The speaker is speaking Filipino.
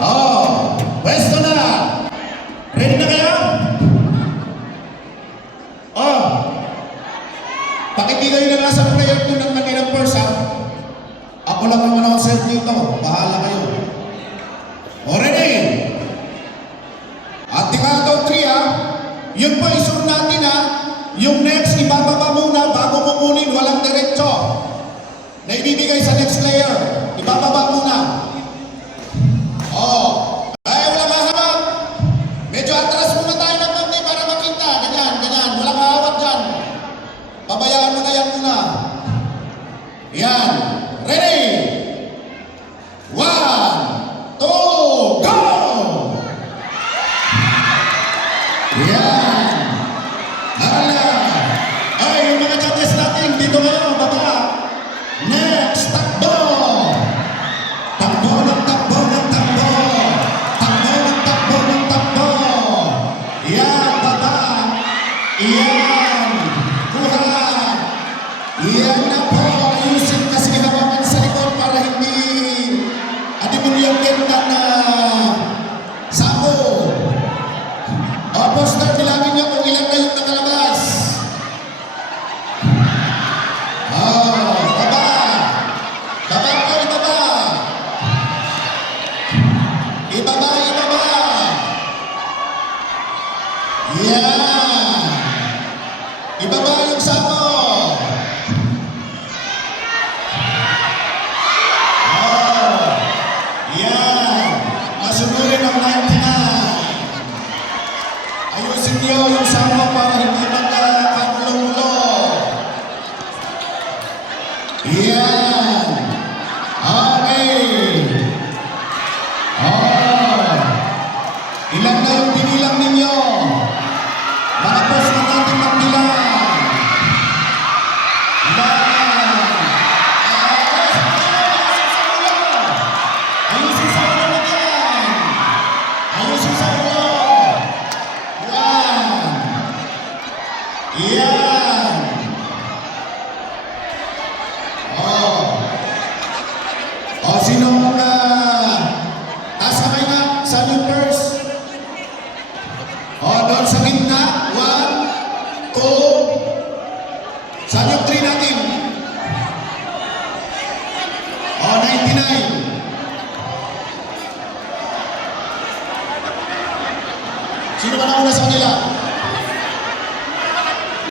Oh, pwesto na. Ready na kayo? Oh, pakibigay na lang sa player ko ng kanilang first ha. Ako lang ang announcer dito. Bahala kayo. O, ready? At tingnan 3 ha. Yung position natin ha. Yung next, ibababa muna bago kukunin. Walang diretso. Na ibibigay sa next player. Ibababa muna. Oh. Ay, walang hahawak. Medyo atras muna tayo ng konti para makita. Ganyan, ganyan. Walang hahawak dyan. Pabayaan mo na yan muna. Yan. Ready? 1, 2, go! Yan. Hala. Ay, yung mga judges natin, dito kayo, baba. Next, takbo. Takbo ng takbo ng takbo. Takbo ng takbo ng takbo. Yan, baba. Yan. Kuha. Yan na po. Ayusin kasi hawakan sa likod para hindi adimunyang ganda na sako. O, poster, bilangin niyo kung ilan na yung nakalabas. Baba. Baba po, ibaba. Ibaba, ibaba. Yan. Ibaba yung sako. Yan. Masunurin ang 99. Ayusin niyo yung sako para hindi magkakagulo-gulo. Yan. Okay. Ilan na yung pinilang ninyo? Mga boss na natin magbilang. Ayusin sa ulo na yan. Ayusin sa ulo. Yan. Yan. Sino taas kamay na sa new first? Doon sa gitna. 1, 2. Sa new 3 natin. 99.